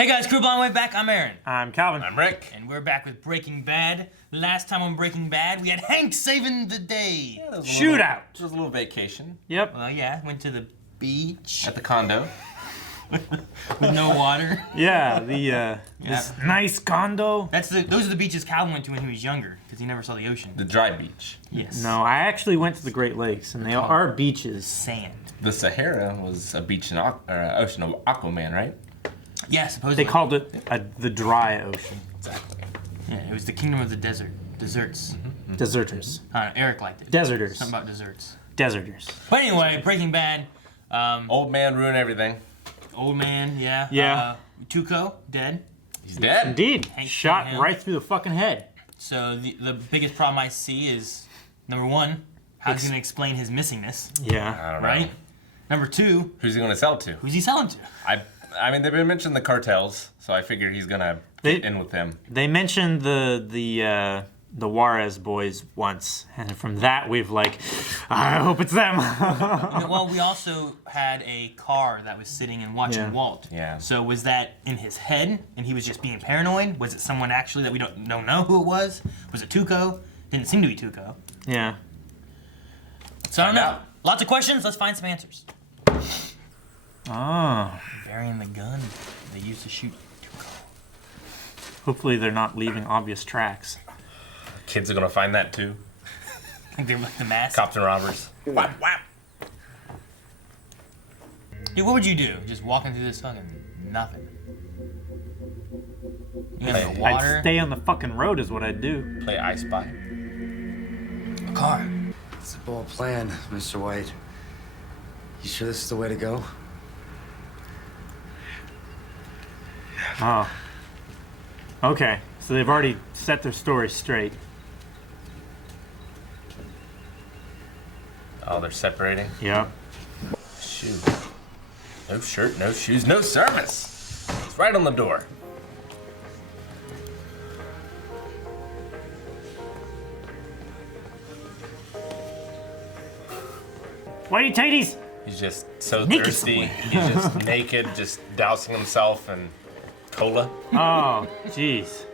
Hey guys, Crew Blind Way back. I'm Aaron. I'm Calvin. I'm Rick. And we're back with Breaking Bad. Last time on Breaking Bad, we had Hank saving the day. Yeah, Shootout. It was a little vacation. Yep. Well, yeah, went to the beach. At the condo. With no water. Yeah, this nice condo. Those are the beaches Calvin went to when he was younger, because he never saw the ocean. The dry beach. Yes. No, I actually went to the Great Lakes, and they are beaches. Sand. The Sahara was a beach in ocean of Aquaman, right? Yeah, supposedly. They called it the dry ocean. Exactly. Yeah, it was the kingdom of the desert. Desserts. Mm-hmm. Deserters. Eric liked it. Deserters. Something about desserts. Deserters. But anyway, Breaking Bad. Old man ruined everything. Old man, yeah. Yeah. Tuco, dead. He's dead. Indeed. Hank Shot killed him. right through the fucking head. So the biggest problem I see is, number one, how's he going to explain his missingness, Yeah. I don't know. right? Number two, Who's he going to sell to? who's he selling to? I mean, they've been mentioning the cartels, so I figured he's going to get in with them. They mentioned the Juarez boys once, and from that we've I hope it's them. Well, we also had a car that was sitting and watching Walt. Yeah. So was that in his head, and he was just being paranoid? Was it someone actually that we don't know who it was? Was it Tuco? Didn't seem to be Tuco. Yeah. So I don't know. Lots of questions. Let's find some answers. Oh. Burying the gun they used to shoot Tuco. Hopefully they're not leaving obvious tracks. Kids are going to find that too. I think they're like the mask. Cops and robbers. Whap, whap. Dude, what would you do? Just walking through this fucking nothing. You got the water. I'd stay on the fucking road is what I'd do. Play I Spy. A car. It's a bold plan, Mr. White. You sure this is the way to go? Oh. Okay, so they've already set their story straight. Oh, they're separating? Yep. Shoot. No shirt, no shoes, no service. It's right on the door. Whitey tighties! He's just so Naked thirsty. somewhere. He's just naked, just dousing himself in cola. Oh, jeez.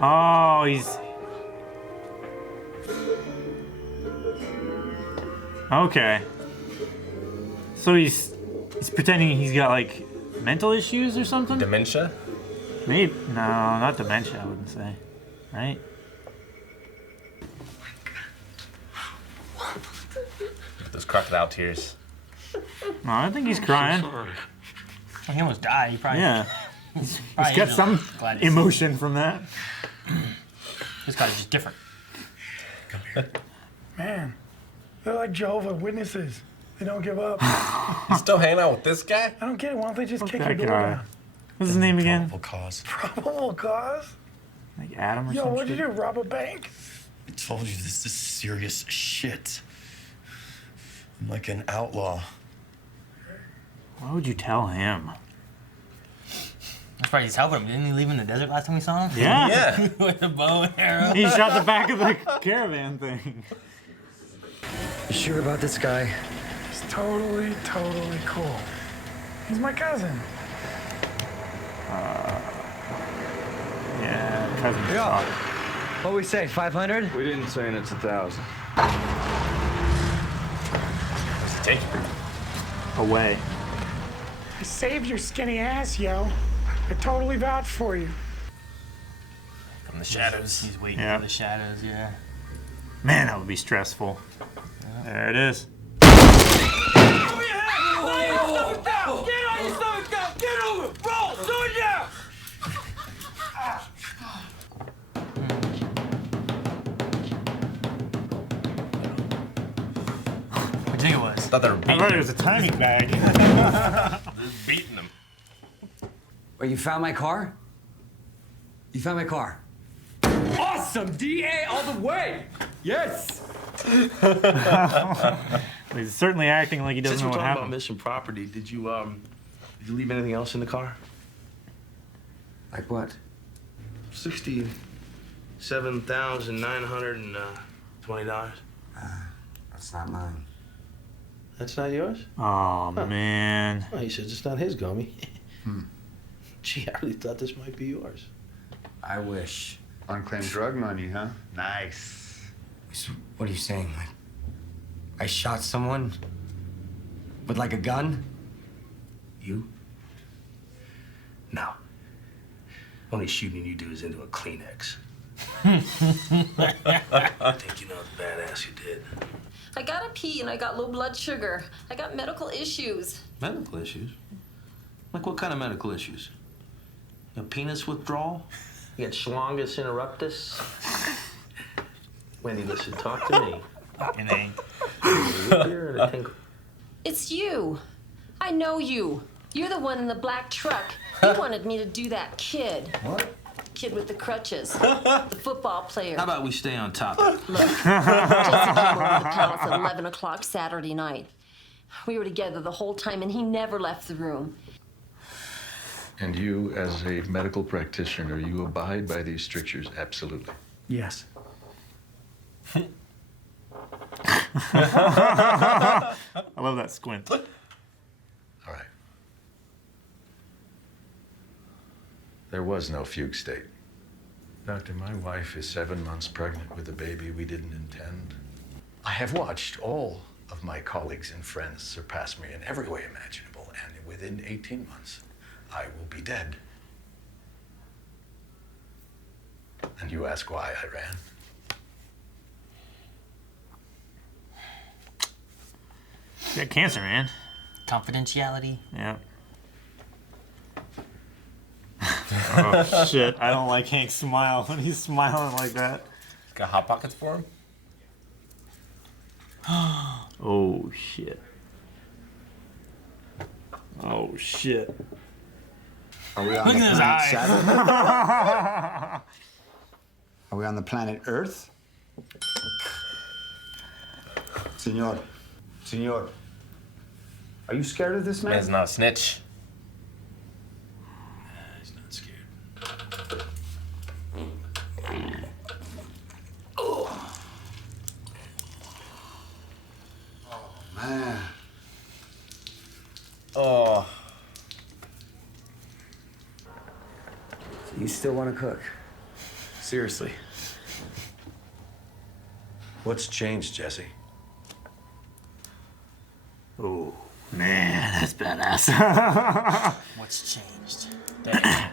Oh, he's... Okay. So he's pretending he's got, mental issues or something? Dementia? Maybe. No, not dementia, I wouldn't say. Right? Those crocodile tears. No, I think he's crying. Well, he almost died. He probably. Yeah. He's got is some glad he's- emotion from that. This guy's just different. Man, they're like Jehovah's Witnesses. They don't give up. You still hanging out with this guy? I don't get it. Why don't they just kick your That door guy. down? What's his name again? Cause. Probable cause? Like Adam or Yo, something? what'd you do? Rob a bank? I told you this is serious shit. I'm like an outlaw. Why would you tell him? That's right. He's helping him. Didn't he leave in the desert last time we saw him? Yeah. Yeah. With a bow and arrow. He shot the back of the caravan thing. You sure about this guy? He's totally cool. He's my cousin. Yeah, cousin. Yeah. What we say, 500? We didn't say it's 1,000. Take it. Away. I saved your skinny ass, yo. I totally vouch for you. From the shadows. He's waiting Yeah. for the shadows. Yeah. Man, that would be stressful. There it is. What do you think it was? I thought they were I beating thought it him. was a timing bag. Beating him. Wait, you found my car? You found my car? Awesome! DA all the way! Yes! He's certainly acting like he doesn't Since know we're what talking about happened. missing property, did you leave anything else in the car? Like what? $67,920. That's not mine. That's not yours? Oh, man. Oh, he says it's not his, Gomi. Gee, I really thought this might be yours. I wish. Unclaimed drug money, huh? Nice. So what are you saying? Like, I shot someone with like a gun? You? No. Only shooting you do is into a Kleenex. I think you know the badass you did. I gotta pee and I got low blood sugar. I got medical issues. Medical issues? Like what kind of medical issues? A penis withdrawal? You got schlongus interruptus? Wendy, listen, talk to me. Fucking A. It's you. I know you. You're the one in the black truck. You wanted me to do that kid. What? Kid with the crutches. The football player. How about we stay on topic? Look, Jesse came over to the palace at 11 o'clock Saturday night. We were together the whole time, and he never left the room. And you, as a medical practitioner, you abide by these strictures absolutely. Yes. I love that squint. All right. There was no fugue state. Doctor, my wife is 7 months pregnant with a baby we didn't intend. I have watched all of my colleagues and friends surpass me in every way imaginable, and within 18 months, I will be dead. And you ask why I ran? You got cancer, man. Confidentiality. Yeah. Oh, shit. I don't like Hank's smile when he's smiling like that. He's got hot pockets for him. Oh, shit. Oh, shit. Are we on Look the at his planet eyes. Saturn? Are we on the planet Earth? Senor. Senor. Are you scared of this man? Man's not a snitch. He's not scared. Man. Oh. You still want to cook? Seriously. What's changed, Jesse? Oh, man, that's badass. What's changed? Damn.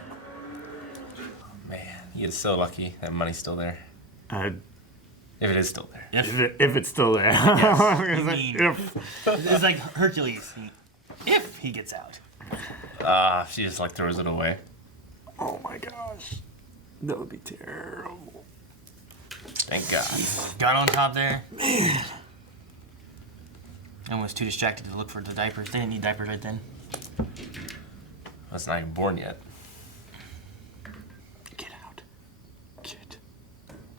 Man, he is so lucky that money's still there. If it is still there. If it's still there. Yes. I I was like, mean, if. It's like Hercules. If he gets out. She just like throws it away. Oh my gosh. That would be terrible. Thank God. Got on top there. Man. I was too distracted to look for the diapers. They didn't need diapers right then. That's not even born yet. Get out. Get.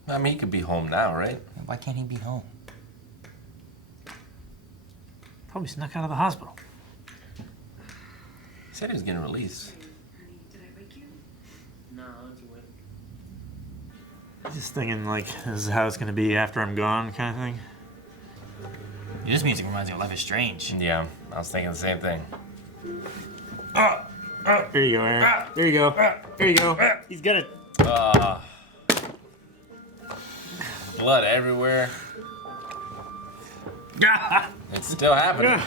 I mean, he could be home now, right? Why can't he be home? Probably snuck out of the hospital. He said he was getting released. Just thinking, like, this is how it's gonna be after I'm gone, kind of thing. This music reminds me of Life is Strange. Yeah, I was thinking the same thing. There you go, Aaron. There you go. There you go. He's got it. Blood everywhere. It's still happening.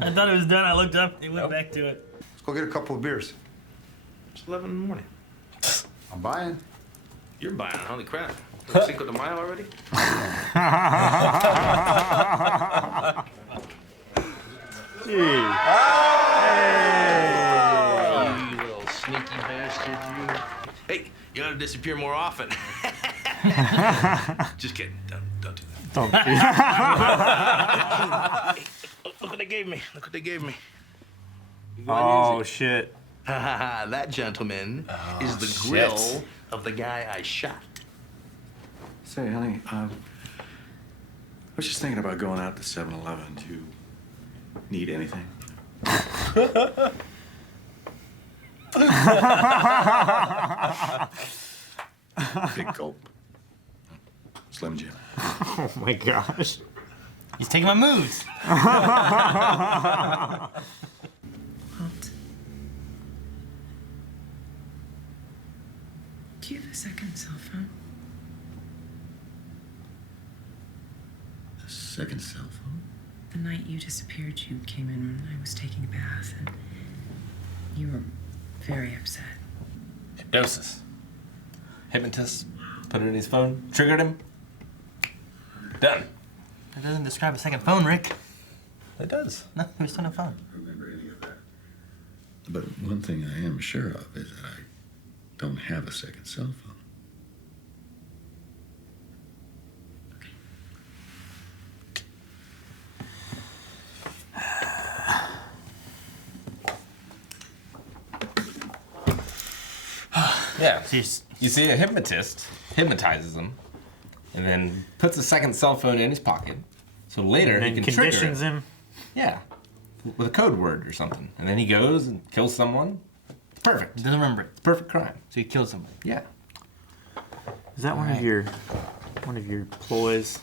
I thought it was done. I looked up. It went back to it. Let's go get a couple of beers. It's 11 in the morning. I'm buying. You're buying, holy crap. Cinco de Mayo already? Gee. You little sneaky bastard, you. Hey, you ought to disappear more often. Just kidding. Don't do that. Don't Hey, look what they gave me. Look what they gave me. Oh, shit. That gentleman is the shit. grill of the guy I shot. Say, honey, I was just thinking about going out to 7-Eleven. Do you need anything? Big gulp. Slim Jim. Oh my gosh. He's taking my moves. Walt. Do you have a second cell phone? A second cell phone? The night you disappeared, you came in when I was taking a bath, and you were very upset. Hypnosis. Hypnotist. Put it in his phone. Triggered him. Done. That doesn't describe a second phone, Rick. It does. No, he was on a phone. Remember any of that? But one thing I am sure of is that I don't have a second cell phone. Yeah. You see, a hypnotist hypnotizes him, and then puts a second cell phone in his pocket, so later And he then can trigger conditions it. him. Yeah, with a code word or something, and then he goes and kills someone. It's perfect. He doesn't remember it. It's perfect crime. So he killed somebody. Yeah. Is that one of your ploys?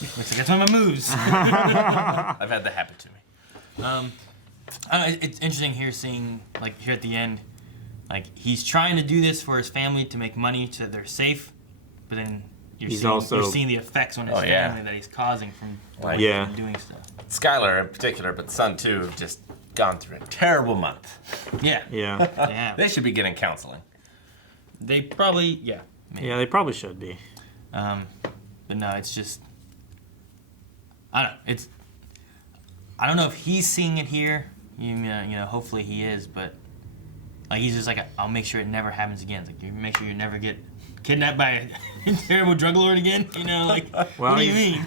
Looks like that's one of my moves. I've had that happen to me. I don't know, it's interesting here seeing, like, here at the end, like, he's trying to do this for his family to make money so that they're safe, but then you're seeing the effects on his family that he's causing from doing stuff. Skylar in particular, but Son too, have just gone through a terrible month. Yeah. Yeah. They should be getting counseling. They probably, maybe. Yeah, they probably should be. But no, it's just, I don't know if he's seeing it here. You know, hopefully he is, but like he's just like, I'll make sure it never happens again. It's like, you make sure you never get kidnapped by a terrible drug lord again. You know, like, Well, what do you mean?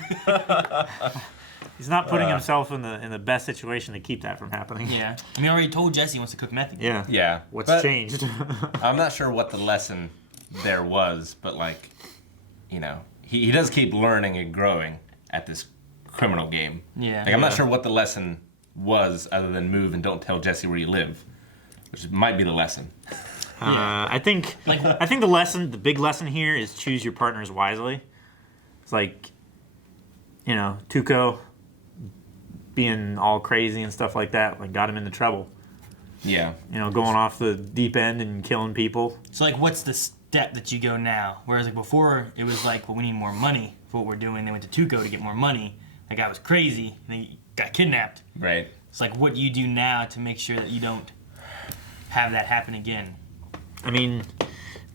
He's not putting himself in the best situation to keep that from happening. Yeah, I mean, I already told Jesse he wants to cook meth again. Yeah. Yeah. What's changed? I'm not sure what the lesson there was, but like, you know, he does keep learning and growing at this criminal game. Yeah. Like, I'm not sure what the lesson was other than move and don't tell Jesse where you live, which might be the lesson. I think the big lesson here is choose your partners wisely. It's like, you know, Tuco being all crazy and stuff like that, like got him into trouble. Yeah. You know, going off the deep end and killing people. So like, what's the step that you go now? Whereas like before, it was like, well, we need more money for what we're doing. They went to Tuco to get more money. That guy was crazy, and he got kidnapped. Right. It's like, what do you do now to make sure that you don't have that happen again? I mean,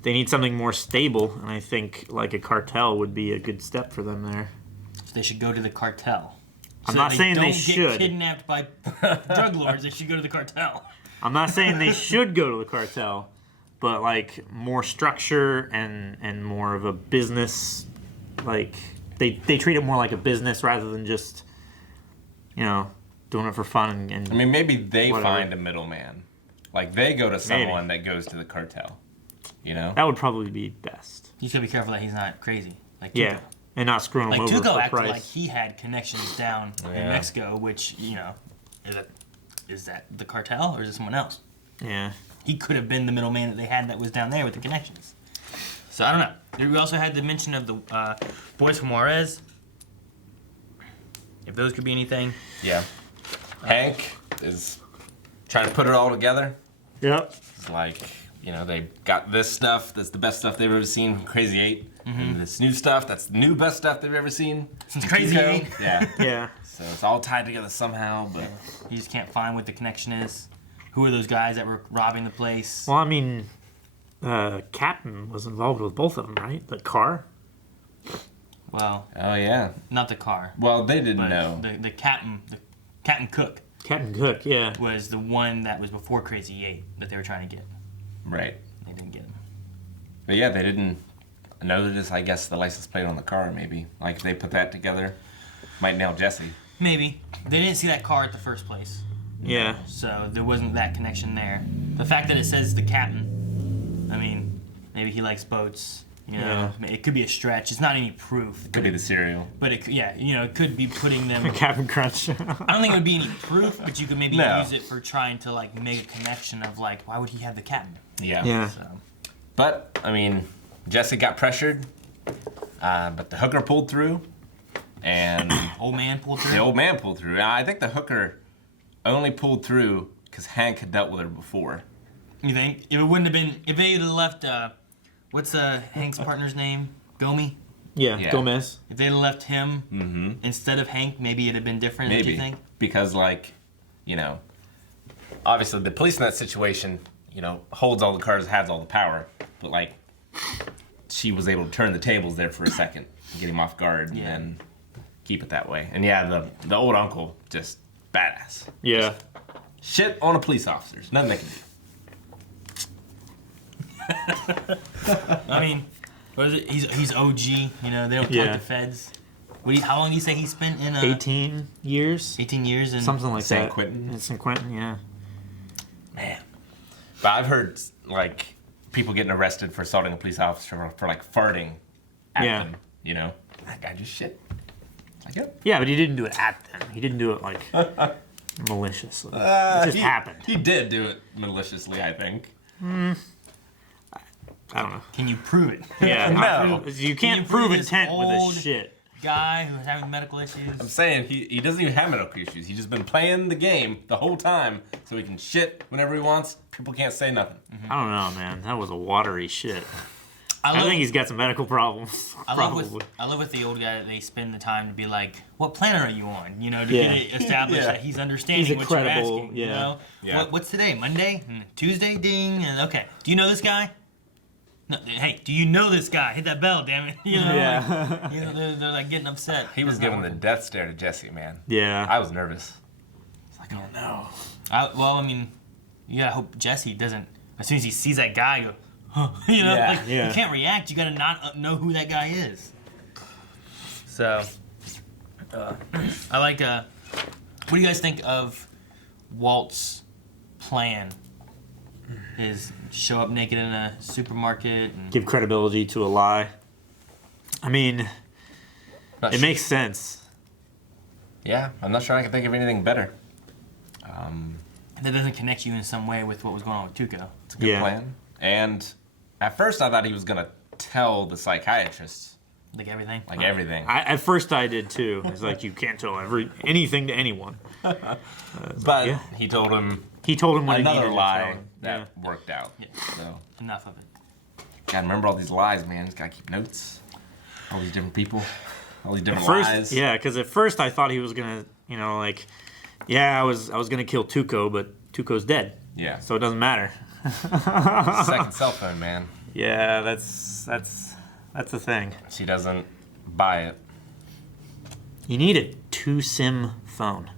they need something more stable, and I think like a cartel would be a good step for them there. So they should go to the cartel. I'm not saying they should. Don't get kidnapped by drug lords. They should go to the cartel. I'm not saying they should go to the cartel, but like more structure and more of a business, like they treat it more like a business rather than just, you know, doing it for fun and I mean, maybe they whatever. find a middleman. Like, they go to someone that goes to the cartel. You know? That would probably be best. You gotta be careful that he's not crazy. Like Tuco. Yeah, and not screwing Like him over Tuco for acted price. like he had connections down in Yeah. Mexico, which, you know, is that the cartel or is it someone else? Yeah. He could have been the middleman that they had that was down there with the connections. So I don't know. We also had the mention of the boys from Juarez. If those could be anything. Yeah. Hank is trying to put it all together. Yep. It's like, you know, they got this stuff that's the best stuff they've ever seen from Crazy 8. And this new stuff that's the new best stuff they've ever seen Since Crazy 8. Yeah. Yeah. So it's all tied together somehow, but You just can't find what the connection is. Who are those guys that were robbing the place? Well, I mean, Captain was involved with both of them, right? The car. Well, oh yeah, not the car. Well, they didn't but know. The Captain Cook. Captain Cook, yeah. Was the one that was before Crazy 8 that they were trying to get. Right. They didn't get him. But yeah, they didn't know that. I guess the license plate on the car, maybe. Like if they put that together, might nail Jesse. Maybe. They didn't see that car at the first place. Yeah. So there wasn't that connection there. The fact that it says the captain, I mean, maybe he likes boats. You know, it could be a stretch. It's not any proof. It could be the cereal. But it, yeah, you know, it could be putting them. Captain Crunch. I don't think it would be any proof, but you could maybe use it for trying to like make a connection of like, why would he have the captain? Yeah. Yeah. So. But I mean, Jesse got pressured, but the hooker pulled through, and Old man pulled through. the old man pulled through. I think the hooker only pulled through because Hank had dealt with her before. You think if it wouldn't have been if they had left what's Hank's partner's name? Gomi. Yeah, Gomez. If they'd have left him instead of Hank, maybe it'd have been different. Maybe Do you think? because obviously the police in that situation, holds all the cards, has all the power, but like she was able to turn the tables there for a second, and get him off guard, and then keep it that way. And the old uncle just badass. Yeah. Just shit on a police officer. There's nothing they can do. I mean, what is it? He's OG. They don't talk to feds. How long do you say he spent in? 18 years. 18 years in something like San that. Quentin. In San Quentin, yeah. Man, but I've heard like people getting arrested for assaulting a police officer for like farting at them. That guy just shit. Like, yep. Yeah, but he didn't do it at them. He didn't do it like maliciously. It just happened. He did do it maliciously, I think. I don't know. Can you prove it? Yeah, no. You can't prove intent with this shit. Guy who's having medical issues. I'm saying he doesn't even have medical issues. He's just been playing the game the whole time, so he can shit whenever he wants. People can't say nothing. I don't know, man. That was a watery shit. I think he's got some medical problems. I love with the old guy that they spend the time to be like, "What planet are you on?" To get it established that he's understanding what you're asking. What's today? Monday? Tuesday? Ding. And okay. Do you know this guy? No, hey, do you know this guy? Hit that bell, damn it. They're like getting upset. He was giving the death stare to Jesse, man. Yeah. I was nervous. It's like, oh no. You gotta hope Jesse doesn't, as soon as he sees that guy, go, huh. You can't react. You gotta not know who that guy is. So, I like, what do you guys think of Walt's plan? Is show up naked in a supermarket and give credibility to a lie. I mean, it makes sense. Yeah, I'm not sure I can think of anything better. That doesn't connect you in some way with what was going on with Tuco. It's a good plan. And at first I thought he was gonna tell the psychiatrist. Like everything? Like everything. At first I did too. It's like, you can't tell anything to anyone. But he told him. He told him what another he needed lie to that worked out. Yeah. So enough of it. Gotta remember all these lies, man. Just gotta keep notes. All these different people. All these different lies. Yeah, because at first I thought he was gonna, I was gonna kill Tuco, but Tuco's dead. Yeah. So it doesn't matter. Second cell phone, man. Yeah, that's the thing. She doesn't buy it. You need a 2-SIM phone.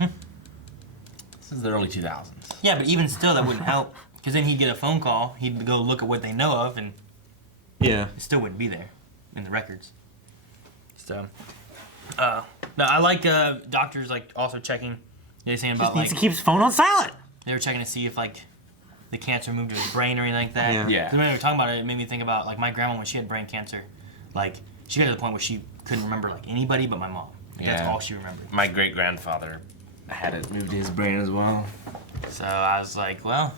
This is the early 2000s. Yeah, but even still, that wouldn't help. Because then he'd get a phone call, he'd go look at what they know of, and it still wouldn't be there in the records. So, no, I like doctors like also checking. They're saying about Needs to keep his phone on silent. They were checking to see if like the cancer moved to his brain or anything like that. Yeah. So when they were talking about it, it made me think about like my grandma when she had brain cancer. Like she got to the point where she couldn't remember like anybody but my mom. Like, that's all she remembered. My great grandfather had it moved to his brain as well. So I was like, well.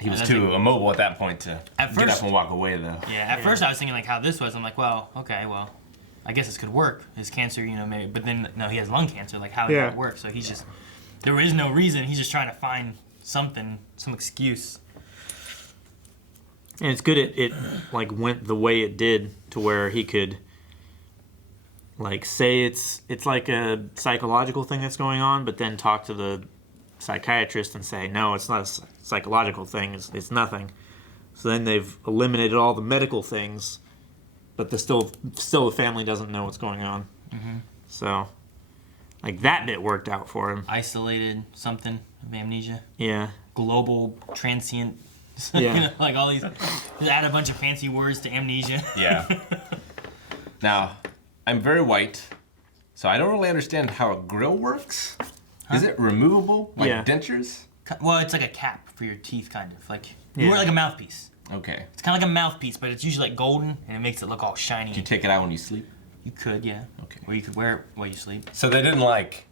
He was too immobile at that point to get up and walk away, though. Yeah, at first I was thinking like how this was. I'm like, well, okay, well, I guess this could work. His cancer, maybe. But then, no, he has lung cancer. Like, how did that work? So he's just, there is no reason. He's just trying to find something, some excuse. And it's good it like went the way it did to where he could like say it's like a psychological thing that's going on, but then talk to the psychiatrist and say, no, it's not a psychological thing, it's nothing. So then they've eliminated all the medical things, but still the family doesn't know what's going on. Mm-hmm. So like that bit worked out for him. Isolated something of amnesia. Yeah. Global transient. Yeah. Like all these, just add a bunch of fancy words to amnesia. Yeah. Now, I'm very white, so I don't really understand how a grill works. Is it removable, like dentures? Well, it's like a cap for your teeth, kind of. Like, you wear like a mouthpiece. Okay. It's kind of like a mouthpiece, but it's usually like golden, and it makes it look all shiny. Do you take it out when you sleep? You could, yeah. Okay. Or you could wear it while you sleep. So they didn't like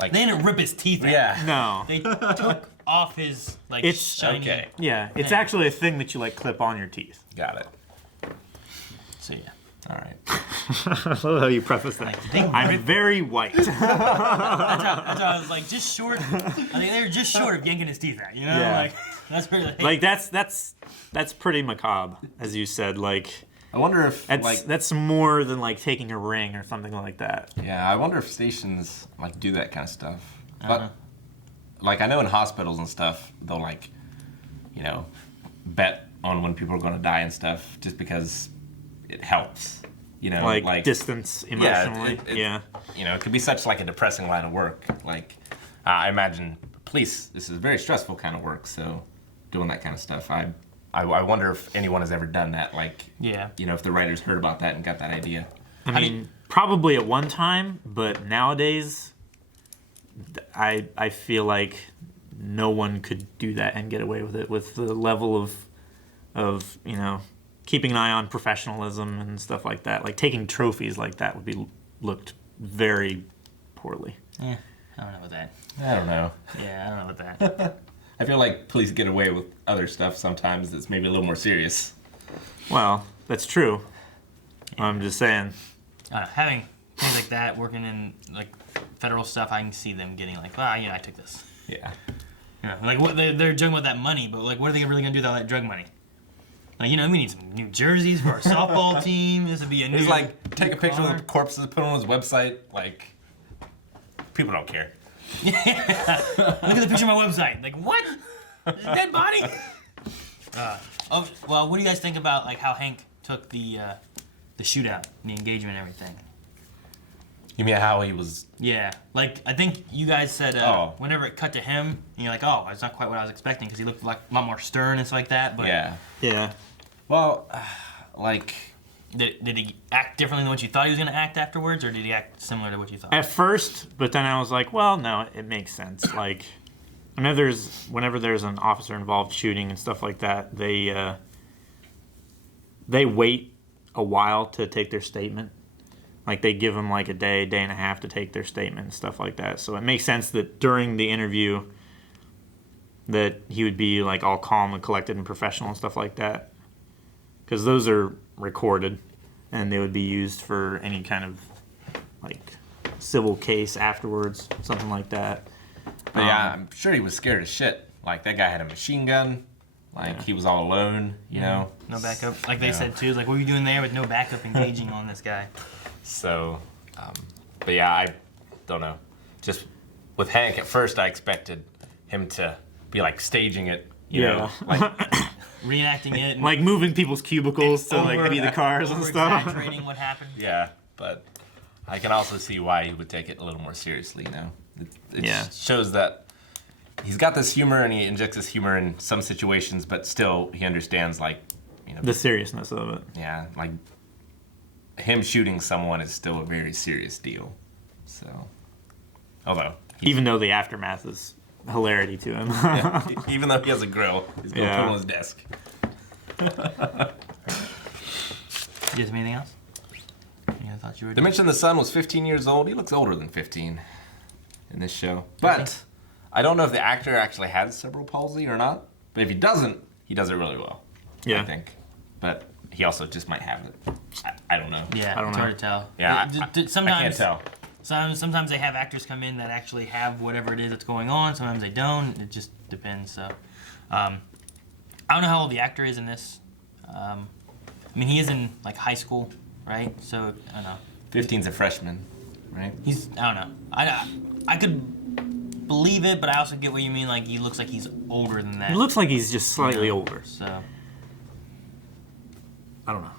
they didn't rip his teeth out. Yeah. No. They took off his, like, It's shiny... Yeah, it's actually a thing that you, like, clip on your teeth. Got it. So, yeah. All right. I love how you preface that. I'm very white. That's how I was like, just short. I think they were just short of yanking his teeth out. You know, Yeah. like that's really Like that's pretty macabre, as you said. Like I wonder if that's more than like taking a ring or something like that. Yeah, I wonder if stations like do that kind of stuff. Uh-huh. But like I know in hospitals and stuff, they'll like, you know, bet on when people are going to die and stuff, just because it helps. You know, like distance emotionally. Yeah, you know, it could be such like a depressing line of work. Like I imagine police. This is very stressful kind of work. So doing that kind of stuff, I wonder if anyone has ever done that. Like, yeah, you know, if the writers heard about that and got that idea. I mean, probably at one time, but nowadays, I feel like no one could do that and get away with it with the level of you know, keeping an eye on professionalism and stuff like that. Like taking trophies like that would be looked very poorly. Yeah, I don't know about that. I don't know. Yeah, I don't know about that. I feel like police get away with other stuff sometimes that's maybe a little more serious. Well, that's true. I'm just saying. Having things like that, working in like federal stuff, I can see them getting like, well, yeah, I took this. Yeah. You know, like what they're joking about that money, but like, what are they really gonna do with all that drug money? Like, you know, we need some new jerseys for our softball team. This would be a new. He's like, take a picture of the corpses, put it on his website. Like, people don't care. Yeah. Look at the picture of my website. Like, what? There's a dead body? Well, what do you guys think about like how Hank took the shootout, the engagement, and everything? You mean how he was? Yeah, like I think you guys said whenever it cut to him, and you're like, oh, it's not quite what I was expecting because he looked like a lot more stern and stuff like that. But yeah. Well, like, did he act differently than what you thought he was gonna act afterwards, or did he act similar to what you thought? At first, but then I was like, well, no, it makes sense. Like, whenever there's an officer involved shooting and stuff like that, they wait a while to take their statement. Like, they give them like a day and a half to take their statement and stuff like that. So it makes sense that during the interview that he would be like all calm and collected and professional and stuff like that. Because those are recorded and they would be used for any kind of like civil case afterwards, something like that. But yeah, I'm sure he was scared as shit. Like, that guy had a machine gun. Like, he was all alone, you know? No backup. Like they said, too. Like, what were you doing there with no backup engaging on this guy? So, but yeah, I don't know. Just with Hank, at first I expected him to be, like, staging it, you know? Like, reenacting it. And like, moving people's cubicles to, like, be the cars and stuff. Exaggerating what happened. Yeah, but I can also see why he would take it a little more seriously, you know? It shows that he's got this humor and he injects this humor in some situations, but still he understands, like, you know, the seriousness of it. Yeah, like him shooting someone is still a very serious deal. So, although even though the aftermath is hilarity to him. Yeah, even though he has a grill, he's gonna put it on his desk. You have anything else? I thought you were. They mentioned the son was 15 years old. He looks older than 15 in this show, but I don't know if the actor actually has cerebral palsy or not. But if he doesn't, he does it really well. Yeah, I think. But he also just might have it. I don't know. Yeah, I don't it's know. hard to tell. Yeah, sometimes I can't tell. Sometimes they have actors come in that actually have whatever it is that's going on. Sometimes they don't. It just depends. So, I don't know how old the actor is in this. I mean, he is in like high school, right? So I don't know. 15's a freshman, right? I don't know. I could believe it, but I also get what you mean. Like, he looks like he's older than that. He looks like he's just slightly older. So I don't know.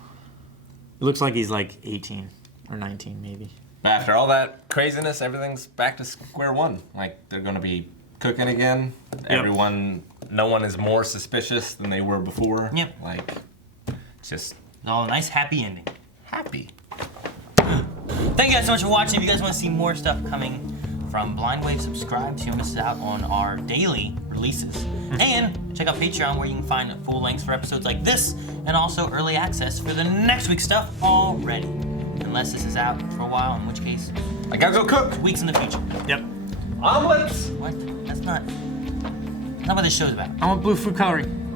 It looks like he's like 18 or 19 maybe. But after all that craziness, everything's back to square one. Like, they're gonna be cooking again. Everyone, no one is more suspicious than they were before. Yep. Like, just a nice happy ending. Happy. Thank you guys so much for watching. If you guys want to see more stuff coming from Blind Wave, subscribe so you don't miss out on our daily releases. And check out Patreon where you can find full lengths for episodes like this and also early access for the next week's stuff already. Unless this is out for a while, in which case I gotta go cook. Weeks in the future. Yep. Omelets. What? That's not what this show's about. I want blue food coloring.